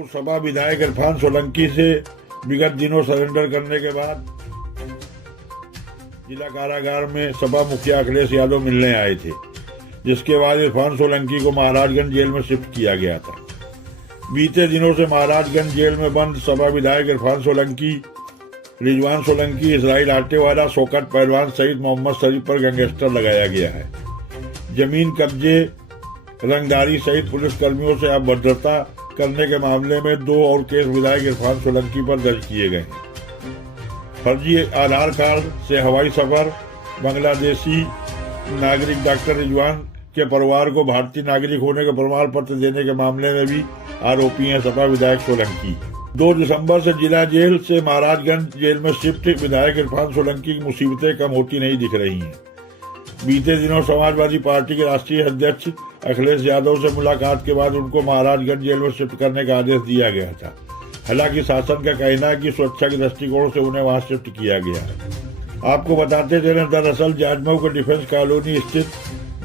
जबलपुर सपा विधायक इरफान सोलंकी से विगत दिनों सरेंडर करने के बाद जिला कारागार में सपा मुखिया अखिलेश यादव मिलने आए थे, जिसके बाद इरफान सोलंकी को महाराजगंज जेल में शिफ्ट किया गया था। बीते दिनों से महाराजगंज जेल में बंद सपा विधायक इरफान सोलंकी, रिजवान सोलंकी, इसराइल आटेवाला, शौकत पहलवान सहित मोहम्मद शरीफ पर गैंगस्टर लगाया गया है। जमीन कब्जे, रंगदारी सहित पुलिस कर्मियों से अभद्रता करने के मामले में 2 और केस विधायक इरफान सोलंकी पर दर्ज किए गए हैं। फर्जी आधार कार्ड से हवाई सफर, बांग्लादेशी नागरिक डॉक्टर रिजवान के परिवार को भारतीय नागरिक होने का प्रमाण पत्र देने के मामले में भी आरोपी हैं सपा विधायक सोलंकी। 2 दिसंबर से जिला जेल से महाराजगंज जेल में शिफ्ट विधायक इरफान सोलंकी की मुसीबतें कम होती नहीं दिख रही हैं। बीते दिनों समाजवादी पार्टी के राष्ट्रीय अध्यक्ष अखिलेश यादव से मुलाकात के बाद उनको महाराजगंज जेल में शिफ्ट करने का आदेश दिया गया था। हालांकि शासन का कहना है कि सुरक्षा के दृष्टिकोण से उन्हें वहां शिफ्ट किया गया है। आपको बताते चलें, दरअसल जाजमऊ के डिफेंस कॉलोनी स्थित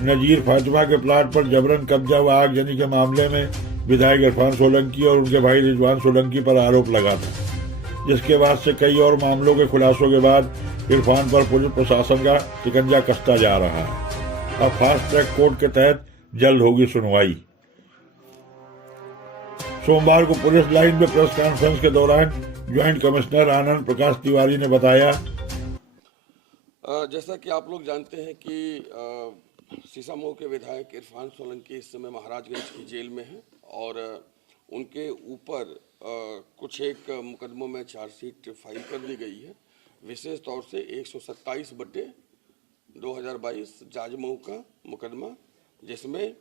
नजीर फातिमा के प्लाट पर जबरन कब्जा व आगजनी के मामले में विधायक इरफान सोलंकी और उनके भाई रिजवान सोलंकी पर आरोप लगा था, जिसके बाद से कई और मामलों के खुलासों के बाद इरफान पर पुलिस प्रशासन का शिकंजा कसता जा रहा है। अब फास्ट ट्रैक कोर्ट के तहत जल्द होगी सुनवाई। सोमवार को पुलिस लाइन में प्रेस कॉन्फ्रेंस के दौरान ज्वाइंट कमिश्नर आनंद प्रकाश तिवारी ने बताया, जैसा कि आप लोग जानते हैं कि सीसामऊ के विधायक इरफान सोलंकी इस समय महाराजगंज की जेल में हैं और उनके ऊपर कुछ एक मुकदमों में चार्जशीट फाइल कर दी गई है। विशेष तौर से 127/2022 जाजमऊ का मुकदमा, जिसमें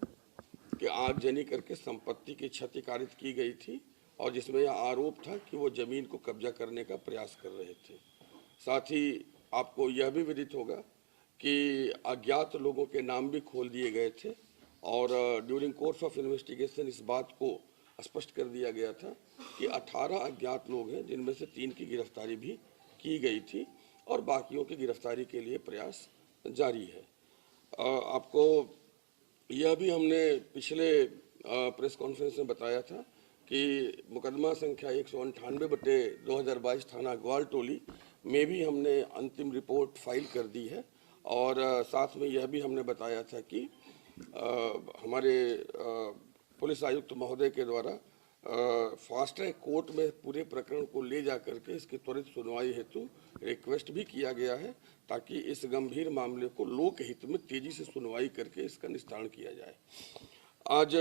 कि आगजनी करके संपत्ति की क्षति कारित की गई थी और जिसमें यह आरोप था कि वो जमीन को कब्जा करने का प्रयास कर रहे थे। साथ ही आपको यह भी विदित होगा कि अज्ञात लोगों के नाम भी खोल दिए गए थे और ड्यूरिंग कोर्स ऑफ इन्वेस्टिगेशन इस बात को स्पष्ट कर दिया गया था कि 18 अज्ञात लोग हैं, जिनमें से 3 की गिरफ्तारी भी की गई थी और बाकियों की गिरफ्तारी के लिए प्रयास जारी है। आपको यह भी हमने पिछले प्रेस कॉन्फ्रेंस में बताया था कि मुकदमा संख्या 198/2022 थाना ग्वालटोली में भी हमने अंतिम रिपोर्ट फाइल कर दी है और साथ में यह भी हमने बताया था कि हमारे पुलिस आयुक्त महोदय के द्वारा फास्ट ट्रैक कोर्ट में पूरे प्रकरण को ले जा करके इसकी त्वरित सुनवाई हेतु रिक्वेस्ट भी किया गया है, ताकि इस गंभीर मामले को लोक हित में तेजी से सुनवाई करके इसका निस्तारण किया जाए। आज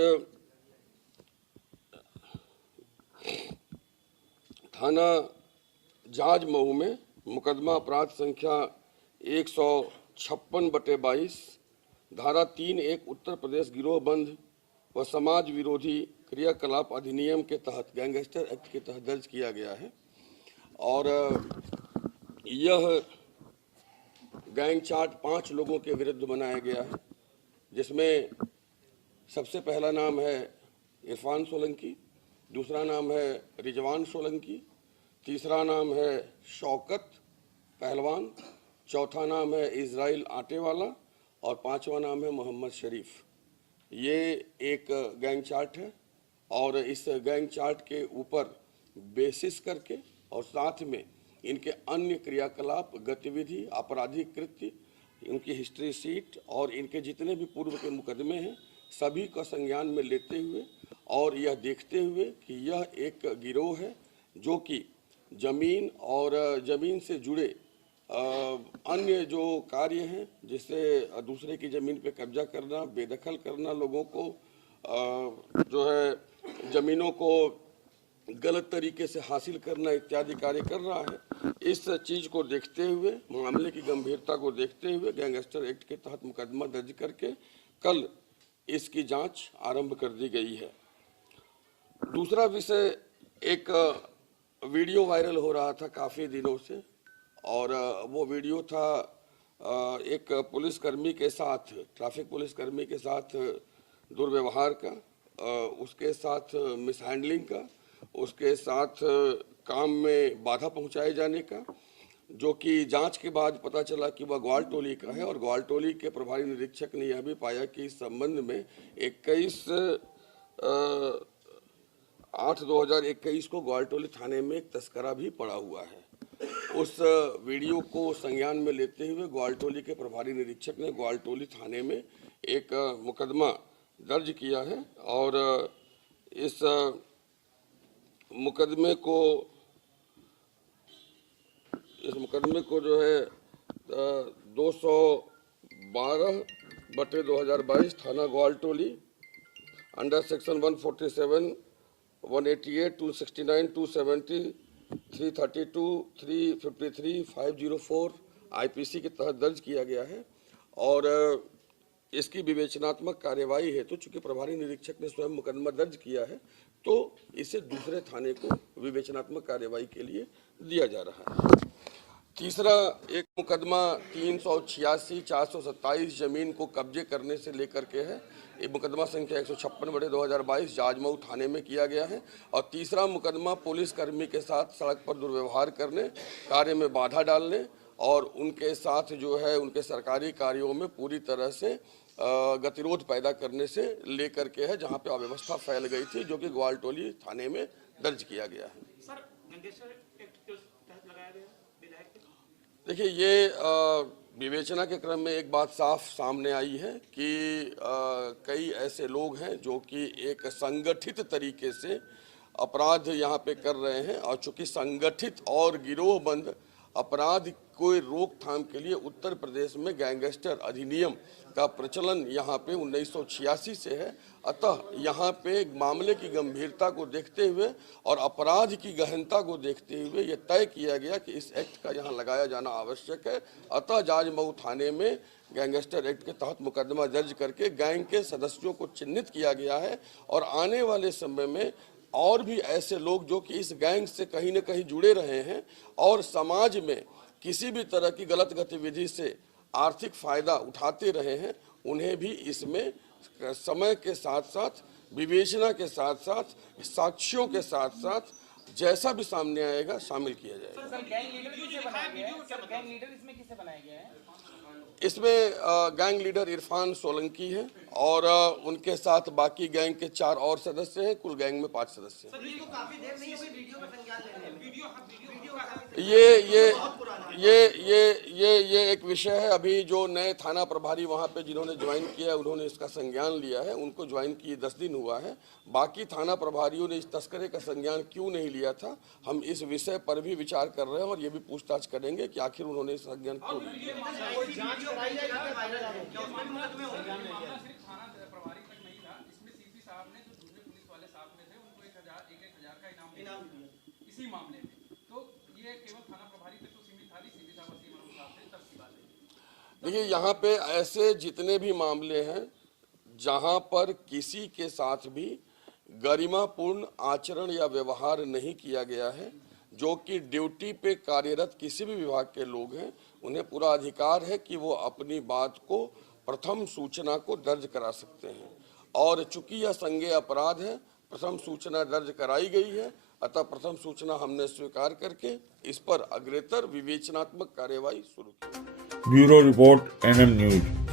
थाना जाजमऊ में मुकदमा अपराध संख्या 156/22 धारा 3(1) उत्तर प्रदेश गिरोहबंद व समाज विरोधी क्रियाकलाप अधिनियम के तहत गैंगस्टर एक्ट के तहत दर्ज किया गया है और यह गैंग चार्ट 5 लोगों के विरुद्ध बनाया गया है, जिसमें सबसे पहला नाम है इरफान सोलंकी, दूसरा नाम है रिजवान सोलंकी, तीसरा नाम है शौकत पहलवान, चौथा नाम है इसराइल आटेवाला और 5वां नाम है मोहम्मद शरीफ। ये एक गैंग चार्ट है और इस गैंग चार्ट के ऊपर बेसिस करके और साथ में इनके अन्य क्रियाकलाप, गतिविधि, आपराधिक कृत्य, इनकी हिस्ट्री शीट और इनके जितने भी पूर्व के मुकदमे हैं सभी का संज्ञान में लेते हुए और यह देखते हुए कि यह एक गिरोह है जो कि जमीन और जमीन से जुड़े अन्य जो कार्य हैं, जिससे दूसरे की ज़मीन पे कब्जा करना, बेदखल करना, लोगों को जो है ज़मीनों को गलत तरीके से हासिल करना इत्यादि कार्य कर रहा है। इस चीज़ को देखते हुए, मामले की गंभीरता को देखते हुए गैंगस्टर एक्ट के तहत मुकदमा दर्ज करके कल इसकी जांच आरंभ कर दी गई है। दूसरा विषय, एक वीडियो वायरल हो रहा था काफ़ी दिनों से और वो वीडियो था एक पुलिसकर्मी के साथ, ट्रैफिक पुलिसकर्मी के साथ दुर्व्यवहार का, उसके साथ मिसहैंडलिंग का, उसके साथ काम में बाधा पहुंचाए जाने का, जो कि जांच के बाद पता चला कि वह ग्वालटोली का है और ग्वालटोली के प्रभारी निरीक्षक ने यह भी पाया कि इस संबंध में 21 8/2021 को ग्वालटोली थाने में एक तस्करा भी पड़ा हुआ है। उस वीडियो को संज्ञान में लेते हुए ग्वालटोली के प्रभारी निरीक्षक ने ग्वालटोली थाने में एक मुकदमा दर्ज किया है और इस मुकदमे को जो है 212/2022 थाना ग्वालटोली अंडर सेक्शन 147, 188, 269, 270, 332, 353, 504 आईपीसी के तहत दर्ज किया गया है और इसकी विवेचनात्मक कार्यवाही हेतु चूंकि प्रभारी निरीक्षक ने स्वयं मुकदमा दर्ज किया है तो इसे दूसरे थाने को विवेचनात्मक कार्यवाही के लिए दिया जा रहा है। तीसरा एक मुकदमा 386/427 जमीन को कब्जे करने से लेकर के है। ये मुकदमा संख्या 156/2022 जाजमऊ थाने में किया गया है और तीसरा मुकदमा पुलिस कर्मी के साथ सड़क पर दुर्व्यवहार करने, कार्य में बाधा डालने और उनके साथ जो है उनके सरकारी कार्यों में पूरी तरह से गतिरोध पैदा करने से लेकर के है, जहां पे अव्यवस्था फैल गई थी, जो कि ग्वालटोली थाने में दर्ज किया गया है। देखिए, ये विवेचना के क्रम में एक बात साफ सामने आई है कि कई ऐसे लोग हैं जो कि एक संगठित तरीके से अपराध यहाँ पे कर रहे हैं और चूंकि संगठित और गिरोहबंद अपराध को रोकथाम के लिए उत्तर प्रदेश में गैंगस्टर अधिनियम का प्रचलन यहाँ पे 1986 से है। अतः यहाँ पे मामले की गंभीरता को देखते हुए और अपराध की गहनता को देखते हुए ये तय किया गया कि इस एक्ट का यहाँ लगाया जाना आवश्यक है। अतः जाजमऊ थाने में गैंगस्टर एक्ट के तहत मुकदमा दर्ज करके गैंग के सदस्यों को चिन्हित किया गया है और आने वाले समय में और भी ऐसे लोग जो कि इस गैंग से कहीं न कहीं जुड़े रहे हैं और समाज में किसी भी तरह की गलत गतिविधि से आर्थिक फायदा उठाते रहे हैं, उन्हें भी इसमें समय के साथ साथ, विवेचना के साथ साथ, साक्ष्यों के साथ साथ जैसा भी सामने आएगा शामिल किया जाएगा। इसमें गैंग लीडर इरफान सोलंकी है और उनके साथ बाकी गैंग के 4 और सदस्य हैं। कुल गैंग में 5 सदस्य हैं। ये एक विषय है। अभी जो नए थाना प्रभारी वहाँ पे जिन्होंने ज्वाइन किया है, उन्होंने इसका संज्ञान लिया है। उनको ज्वाइन किए 10 दिन हुआ है। बाकी थाना प्रभारियों ने इस तस्करे का संज्ञान क्यों नहीं लिया था, हम इस विषय पर भी विचार कर रहे हैं और ये भी पूछताछ करेंगे कि आखिर उन्होंने इस संज्ञान क्यों नहीं लिया। देखिए, यहाँ पे ऐसे जितने भी मामले हैं जहाँ पर किसी के साथ भी गरिमापूर्ण आचरण या व्यवहार नहीं किया गया है, जो कि ड्यूटी पे कार्यरत किसी भी विभाग के लोग हैं, उन्हें पूरा अधिकार है कि वो अपनी बात को प्रथम सूचना को दर्ज करा सकते हैं और चूंकि यह संज्ञेय अपराध है, प्रथम सूचना दर्ज कराई गई है। अतः प्रथम सूचना हमने स्वीकार करके इस पर अग्रेतर विवेचनात्मक कार्यवाही शुरू की। Bureau report NM news.